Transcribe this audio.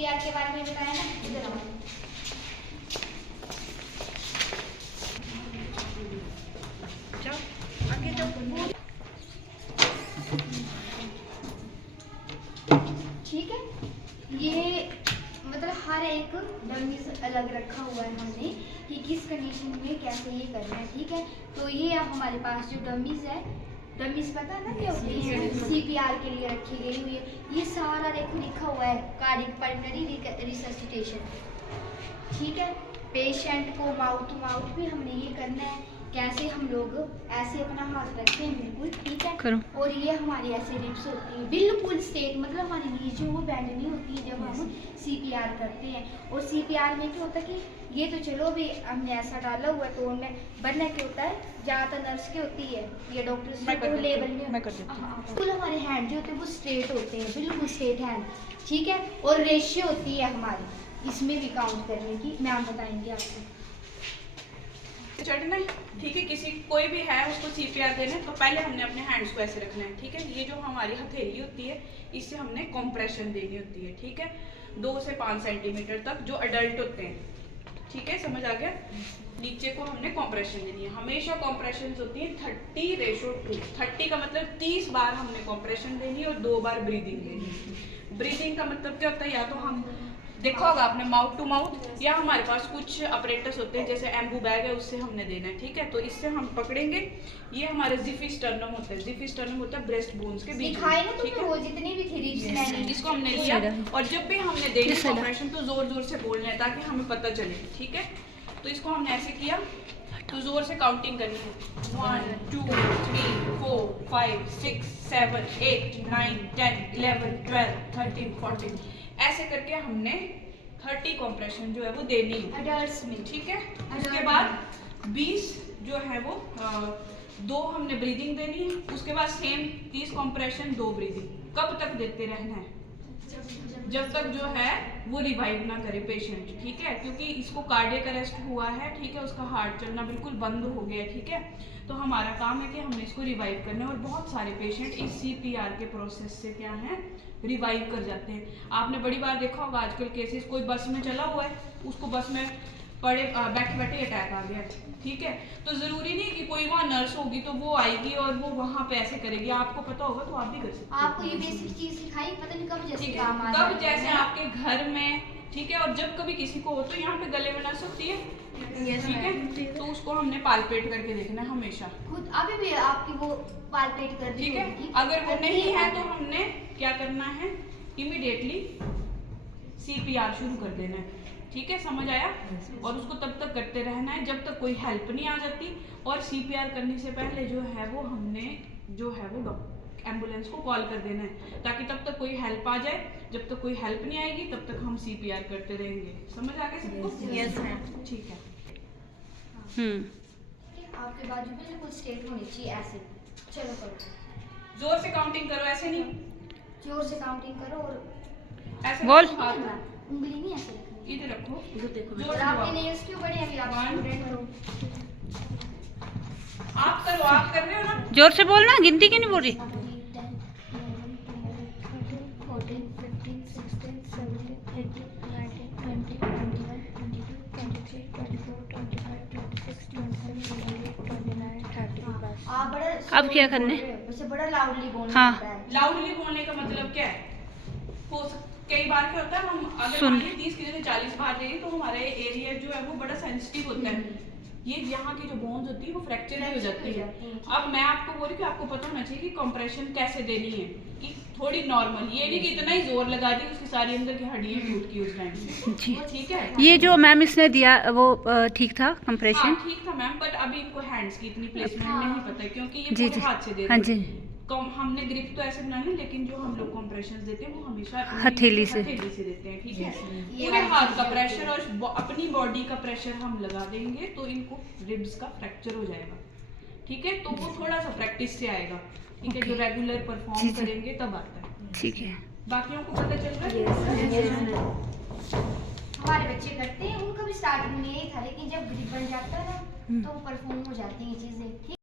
CPR के बारे में बताया ना, इधर आओ। जाओ आगे जाओ। ठीक है, ये मतलब हर एक डमीज अलग रखा हुआ है हमने कि किस कंडीशन में कैसे ये करना है। ठीक है, तो ये हमारे पास जो डमीज है, डमीज पता है ना क्या होती है, सीपीआर के लिए रखी गई हुई है। ये सारा देखो लिखा हुआ है कार्डियक पल्मोनरी रिससिटेशन। ठीक है, पेशेंट को माउथ टू माउथ भी हमने ये करना है, कैसे हम लोग ऐसे अपना हाथ रखते हैं बिल्कुल। ठीक है करो। और ये हमारी ऐसे रिप्स होती है बिल्कुल स्ट्रेट, मतलब हमारी नीज जो वो बैंड नहीं होती है जब हम सीपीआर करते हैं। और सीपीआर में क्या होता है कि ये तो चलो भी हमने ऐसा डाला हुआ है तो उनमें बनना क्या होता है, ज़्यादातर नर्स की होती है, ये डॉक्टर्स लेवल में बिल्कुल हमारे हैंड जो होते हैं वो स्ट्रेट होते हैं, बिल्कुल स्ट्रेट हैंड। ठीक है, और रेशियो होती है हमारी इसमें भी काउंट करने की, मैम बताएंगे आपको। चढ़ना है। ठीक है, किसी कोई भी है उसको सीपीआर देना है तो पहले हमने अपने हैंड्स को ऐसे रखना है। ठीक है, ये जो हमारी हथेली होती है इससे हमने कंप्रेशन देनी होती है। ठीक है, 2 से 5 सेंटीमीटर तक जो अडल्ट होते हैं। ठीक है, समझ आ गया। नीचे को हमने कंप्रेशन देनी है। हमेशा कंप्रेशन होती है 30:2। 30 का मतलब 30 बार हमने कंप्रेशन देनी है और 2 बार ब्रीदिंग देनी है। ब्रीदिंग का मतलब क्या होता है, या तो हम देखा होगा आपने माउथ टू माउथ, या हमारे पास कुछ अपरेटस होते हैं जैसे एम्बू बैग है उससे हमने देना है। ठीक है, तो इससे हम पकड़ेंगे। ये हमारे जिफिस्टर्नम होता है, जिफिस्टर्नम होता है ब्रेस्ट बोन्स के बीच में। ठीक है, वो जितनी भी थी रिप्स मैंने इसको हमने लिया और जब भी हमने देनी कंप्रेशन तो जोर जोर से बोलना है ताकि हमें पता चले। ठीक है, तो इसको हमने ऐसे किया तो जोर से काउंटिंग करनी है। 1 2 3 4 5 6 7 8 9 10 11 12 13 14 ऐसे करके हमने 30 कंप्रेशन जो है वो देनी है अडल्ट्स में। ठीक है, उसके बाद 20 जो है वो 2 हमने ब्रीदिंग देनी है। उसके बाद सेम 30 कंप्रेशन 2 ब्रीदिंग। कब तक देते रहना है? जब तक जो है वो रिवाइव ना करे पेशेंट। ठीक है, क्योंकि इसको कार्डियक अरेस्ट हुआ है। ठीक है, उसका हार्ट चलना बिल्कुल बंद हो गया है। ठीक है, तो हमारा काम है कि हमने इसको रिवाइव करना है और बहुत सारे पेशेंट इस सीपीआर के प्रोसेस से क्या है रिवाइव कर जाते हैं। आपने बड़ी बार देखा होगा आजकल केसेस, कोई बस में चला हुआ है, उसको बस में बैठे बैठे अटैक आ गया। ठीक है, तो जरूरी नहीं कि कोई वहाँ नर्स होगी तो वो आएगी और वो वहाँ पे ऐसे करेगी। आपको पता होगा तो आप भी कर सकते हैं। आपको ये बेसिक चीज सिखाई, पता नहीं कब जैसे काम आ कब जैसे आपके घर में। ठीक है, और जब कभी किसी को हो तो यहाँ पे गले में नस होती है। ठीक है, तो उसको हमने पालपेट करके देखना है हमेशा। खुद अभी भी आपकी वो पालपेट कर रही है। ठीक है, अगर वो नहीं है तो हमने क्या करना है, इमीडिएटली सीपीआर शुरू कर देना है। ठीक है, समझ आया। और उसको तब तक करते रहना है जब तक कोई हेल्प नहीं आ जाती। और सीपीआर करने से पहले जो है वो हमने जो है वो एम्बुलेंस को कॉल कर देना है ताकि तब तक कोई हेल्प आ जाए। जब तक कोई हेल्प नहीं आएगी तब तक हम सीपीआर करते रहेंगे। समझ आ गया सबको? Yes ma'am. ठीक है। आपके बाजू पे बिल्कुल स्ट्रेट होनी चाहिए ऐसे। चलो करो, जोर से काउंटिंग करो, ऐसे नहीं, जोर से काउंटिंग करो और ऐसे बोल। उंगली नहीं ऐसे रखनी। इधर रखो, इधर देखो। जोर और से आपके बोलो। नेल्स क्यों बड़े हैं? अभी आप स्टूडेंट हो। आप करो, आप कर रहे हो ना। जोर से बोलना, गिनती क्यों नहीं बोल रही? आप बड़ा अब क्या करने? वैसे बड़ा लाउडली बोलना हाँ। होता है। लाउडली बोलने का मतलब क्या है? कई बार क्या होता है, हम अगर मान लीजिए 30 की जगह 40 बार रहे तो हमारा एरिया जो है वो बड़ा सेंसिटिव होता है। ये यहाँ की जो बोन्स होती है वो फ्रैक्चर भी हो जाती है। अब मैं आपको बोल रही हूँ कि आपको पता होना चाहिए कि कंप्रेशन कैसे देनी है, कि थोड़ी नॉर्मल, ये नहीं कि इतना ही जोर लगा दी उसकी सारी अंदर की हड्डियां टूट गई उस टाइम से। ठीक है, ये जो मैम इसने दिया वो ठीक था कंप्रेशन? हाँ ठीक था मैम, बट अभी इनको हैंड्स की इतनी प्लेसमेंट नहीं पता है क्योंकि ये जी पूरे जी हाथ से दे हाँ रहे जी। हैं। हमने ग्रिप तो ऐसे बनानी, लेकिन जो हम लोग कंप्रेशन देते हैं वो हमेशा हथेली से देते हैं। ठीक है, पूरे हाथ का प्रेशर और अपनी बॉडी का प्रेशर हम लगा देंगे तो इनको रिब्स का फ्रैक्चर हो जाएगा। ठीक है, तो वो थोड़ा सा प्रैक्टिस से आएगा। ठीक है, जो रेगुलर परफॉर्म करेंगे तब आता है। ठीक है, बाकियों को पता चल रहा है? हमारे बच्चे करते हैं, उनका भी स्टार्टिंग में यही था, लेकिन जब ग्रिप बन जाता है ना तो परफॉर्म हो जाती हैं चीजें।